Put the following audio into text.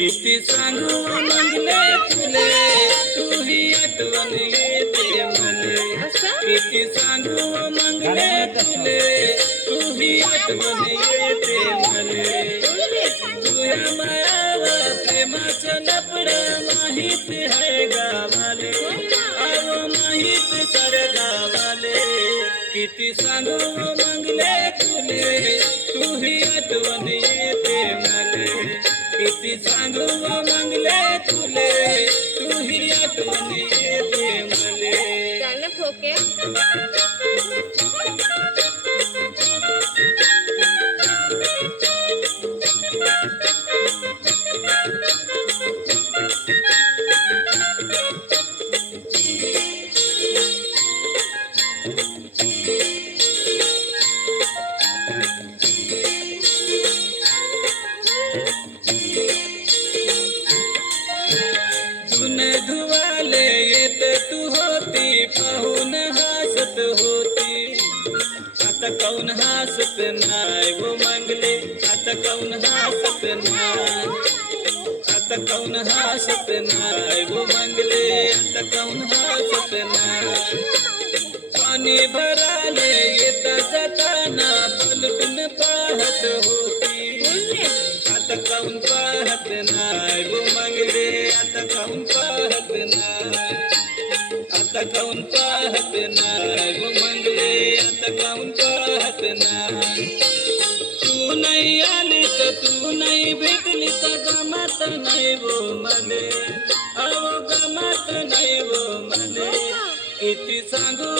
किती सांगू मंगले तुले तुही आठवण येते मले किती सांगू मंगले तुले तुही आठवण येते मले तुझ्या मायावा प्रेमाचं लपडं माहित आहे गावाले अहो माहित सर गावाले किती सांगू मंगले तुले तुही आठवण येते मले किती सांगू मंगले तुले तुही आठवण येते मले चाल ना खोके धुवाले येत तू होती पाहून हसत होती आता काऊन हसत नाय वो मंगले आता काऊन हसत नाय आता काऊन हसत नाय वो मंगले आता काऊन हसत नाय पाणी भराले येता जाताना पलटून पाहत होती आता काऊन पाहत नाय वो मंगले आता काऊन पाहत नाय आता काऊन पाहत नाय वो मंगले आता काऊन पाहत नाय तू नाही आली तर तू नाही भेटली तर गमत नाही वो मले अहो गमत नाही वो मले किती सांगू